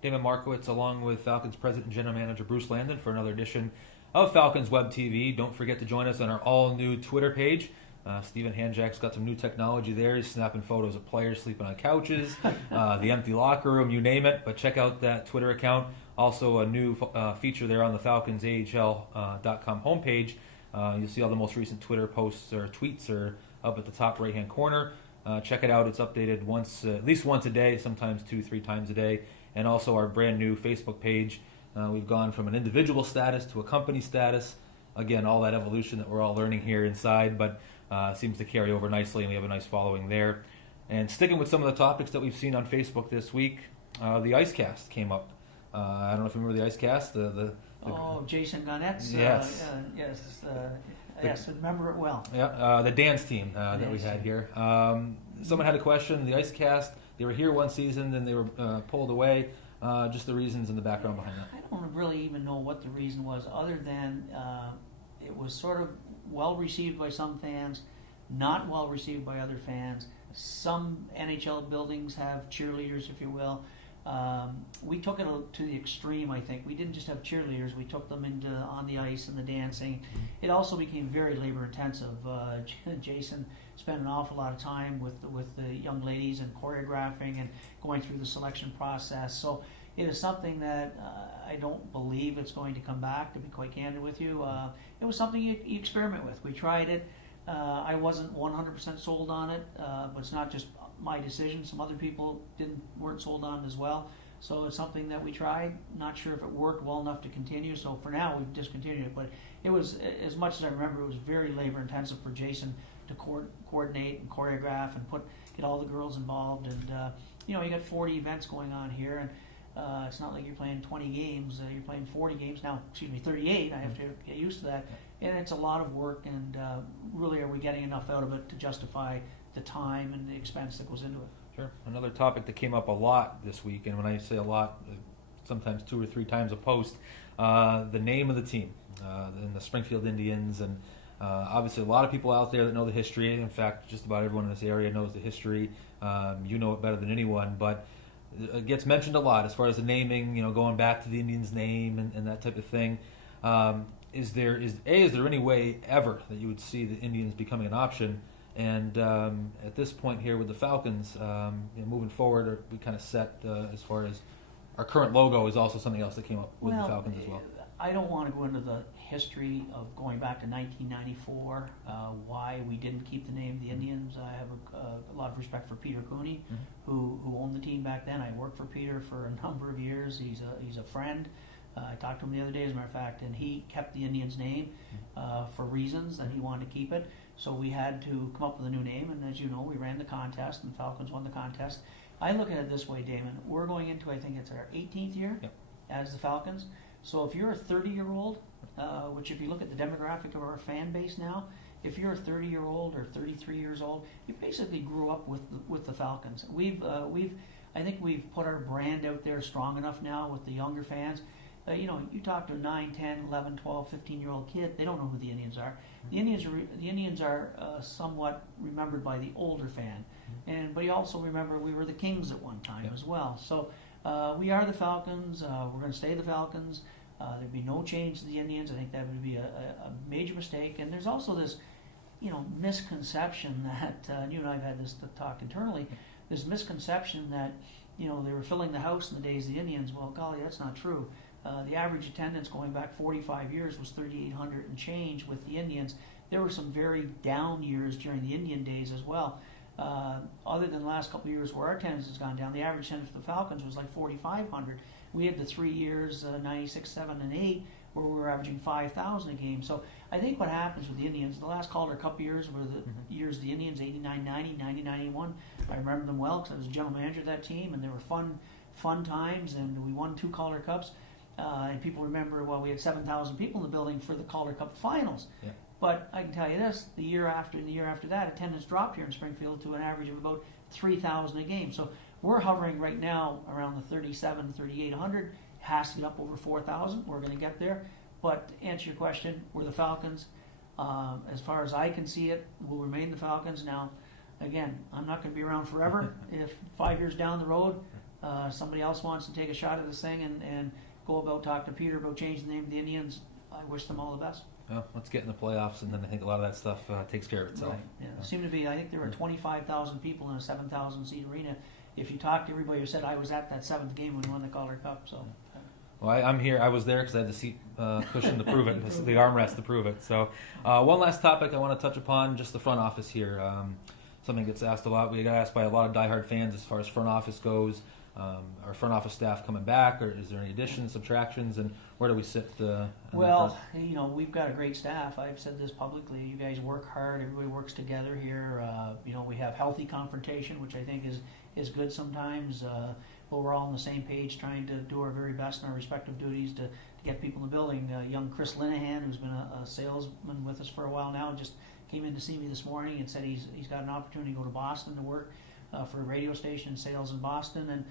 Damon Markowitz, along with Falcons President and General Manager Bruce Landon, for another edition of Falcons Web TV. Don't forget to join us on our all-new Twitter page. Steven Hanjak's got some new technology there. He's snapping photos of players sleeping on couches, the empty locker room, you name it. But check out that Twitter account. Also a new feature there on the FalconsAHL.com homepage. You'll see all the most recent Twitter posts or tweets are up at the top right-hand corner. Check it out. It's updated at least once a day, sometimes 2-3 times a day. And also our brand new Facebook page. We've gone from an individual status to a company status. Again, all that evolution that we're all learning here inside, but seems to carry over nicely, and we have a nice following there. And sticking with some of the topics that we've seen on Facebook this week, the IceCast came up. I don't know if you remember the IceCast. Jason Garnett's. Yes. Yes, I remember it well. Yeah, the dance team that we had here. Someone had a question. The IceCast, they were here one season, then they were pulled away. Just the reasons and the background behind that. I don't really even know what the reason was, other than it was sort of well received by some fans, not well received by other fans. Some NHL buildings have cheerleaders, if you will. We took it to the extreme, I think. We didn't just have cheerleaders, we took them into on the ice and the dancing. It also became very labor intensive. Jason spent an awful lot of time with the young ladies and choreographing and going through the selection process. So it is something that I don't believe it's going to come back, to be quite candid with you. It was something you experiment with. We tried it. I wasn't 100% sold on it, but it's not just my decision. Some other people weren't sold on it as well. So it's something that we tried. Not sure if it worked well enough to continue. So for now, we've discontinued it. But it was, as much as I remember, it was very labor intensive for Jason to coordinate and choreograph and get all the girls involved. And you got 40 events going on here, and it's not like you're playing 20 games. You're playing 40 games now. 38. I have to get used to that. And it's a lot of work. And really, are we getting enough out of it to justify the time and the expense that goes into it? Sure. Another topic that came up a lot this week, and when I say a lot, sometimes 2 or 3 times a post, the name of the team, and the Springfield Indians, and obviously a lot of people out there that know the history. In fact, just about everyone in this area knows the history. You know it better than anyone, but it gets mentioned a lot as far as the naming, going back to the Indians' name and that type of thing. Is there any way ever that you would see the Indians becoming an option? And at this point here with the Falcons, moving forward, are we kind of set as far as our current logo is also something else that came up with the Falcons as well? I don't want to go into the history of going back to 1994, why we didn't keep the name the Indians. I have a lot of respect for Peter Cooney, who owned the team back then. I worked for Peter for a number of years. He's a friend. I talked to him the other day, as a matter of fact, and he kept the Indians' name for reasons that he wanted to keep it. So we had to come up with a new name, and as you know, we ran the contest, and the Falcons won the contest. I look at it this way, Damon. We're going into, I think it's our 18th year as the Falcons. So if you're a 30-year-old, which if you look at the demographic of our fan base now, if you're a 30-year-old or 33 years old, you basically grew up with the Falcons. I think we've put our brand out there strong enough now with the younger fans. You talk to a 9, 10, 11, 12, 15-year-old kid, they don't know who the Indians are. The Indians are somewhat remembered by the older fan, but you also remember we were the Kings at one time as well. So we are the Falcons. We're going to stay the Falcons. There'd be no change to the Indians. I think that would be a major mistake. And there's also this, misconception that you and I have had this talk internally. This misconception that they were filling the house in the days of the Indians. Well, golly, that's not true. The average attendance going back 45 years was 3,800 and change with the Indians. There were some very down years during the Indian days as well. Other than the last couple of years where our attendance has gone down, the average attendance for the Falcons was like 4,500. We had the 3 years, 96, 7, and 8, where we were averaging 5,000 a game. So I think what happens with the Indians, the last Calder Cup years were the years the Indians, 89, 90, 90, 91. I remember them well because I was general manager of that team, and they were fun times, and we won 2 Calder Cups. And people remember, we had 7,000 people in the building for the Calder Cup finals. Yeah. But I can tell you this, the year after that, attendance dropped here in Springfield to an average of about 3,000 a game. So we're hovering right now around the 37, 3,800. Has to get up over 4,000. We're going to get there. But to answer your question, we're the Falcons. As far as I can see it, we'll remain the Falcons. Now, again, I'm not going to be around forever. If 5 years down the road, somebody else wants to take a shot at this thing and go about talk to Peter about changing the name of the Indians, I wish them all the best. Well, let's get in the playoffs, and then I think a lot of that stuff takes care of itself. Right. Yeah. Seemed to be, I think there were 25,000 people in a 7,000 seat arena. If you talk to everybody who said, I was at that 7th game when we won the Calder Cup. So. Well, I'm here. I was there because I had the seat cushion to prove it, the armrest to prove it. So, one last topic I want to touch upon, just the front office here. Something gets asked a lot. We got asked by a lot of diehard fans as far as front office goes. Our front office staff coming back, or is there any additions, subtractions, and where do we sit? Well, we've got a great staff. I've said this publicly. You guys work hard. Everybody works together here. We have healthy confrontation, which I think is good sometimes. But we're all on the same page, trying to do our very best in our respective duties to get people in the building. Young Chris Linehan, who's been a salesman with us for a while now, just came in to see me this morning and said he's got an opportunity to go to Boston to work for a radio station sales in Boston. And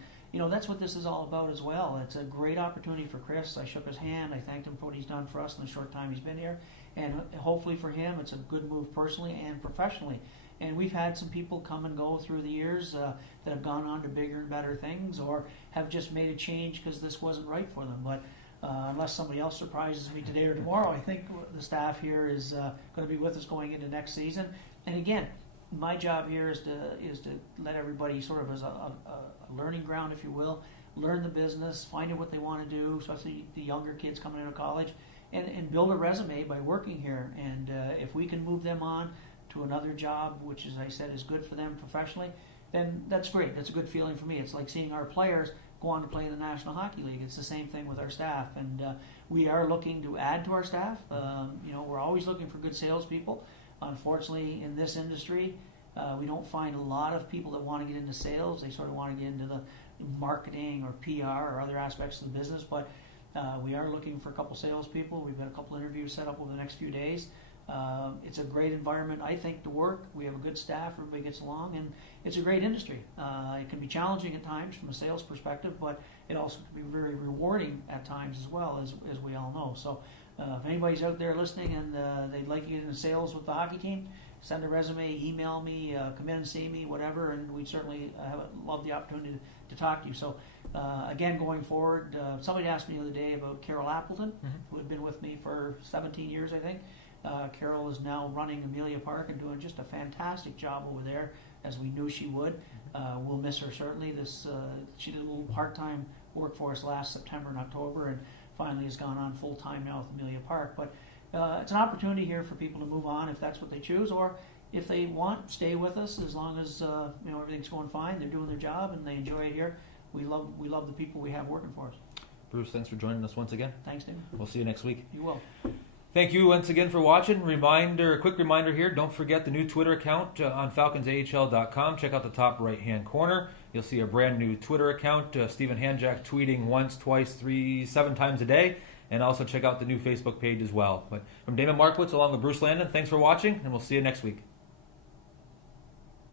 that's what this is all about as well. It's a great opportunity for Chris. I shook his hand. I thanked him for what he's done for us in the short time he's been here. And hopefully for him, it's a good move personally and professionally. And we've had some people come and go through the years that have gone on to bigger and better things, or have just made a change because this wasn't right for them. But unless somebody else surprises me today or tomorrow, I think the staff here is going to be with us going into next season. And again, my job here is to let everybody sort of as a learning ground, if you will, learn the business, find out what they want to do, especially the younger kids coming out of college, and build a resume by working here. And if we can move them on to another job, which, as I said, is good for them professionally, then that's great. That's a good feeling for me. It's like seeing our players go on to play in the National Hockey League. It's the same thing with our staff, and we are looking to add to our staff. We're always looking for good salespeople. Unfortunately, in this industry, we don't find a lot of people that want to get into sales. They sort of want to get into the marketing or PR or other aspects of the business, but we are looking for a couple salespeople. We've got a couple interviews set up over the next few days. It's a great environment, I think, to work. We have a good staff. Everybody gets along, and it's a great industry. It can be challenging at times from a sales perspective, but it also can be very rewarding at times as well, as we all know. So if anybody's out there listening and they'd like to get into sales with the hockey team, send a resume, email me, come in and see me, whatever, and we'd certainly love the opportunity to talk to you. So again, going forward, somebody asked me the other day about Carol Appleton, who had been with me for 17 years, I think. Carol is now running Amelia Park and doing just a fantastic job over there, as we knew she would. We'll miss her certainly. She did a little part-time work for us last September and October, and finally has gone on full-time now with Amelia Park. But it's an opportunity here for people to move on if that's what they choose, or if they want, stay with us as long as everything's going fine. They're doing their job and they enjoy it here. We love the people we have working for us. Bruce, thanks for joining us once again. Thanks, David. We'll see you next week. You will. Thank you once again for watching. Quick reminder here, don't forget the new Twitter account on FalconsAHL.com. Check out the top right-hand corner. You'll see a brand new Twitter account. Stephen Hanjack tweeting once, twice, 7 times a day. And also check out the new Facebook page as well. But from Damon Markowitz along with Bruce Landon, thanks for watching, and we'll see you next week.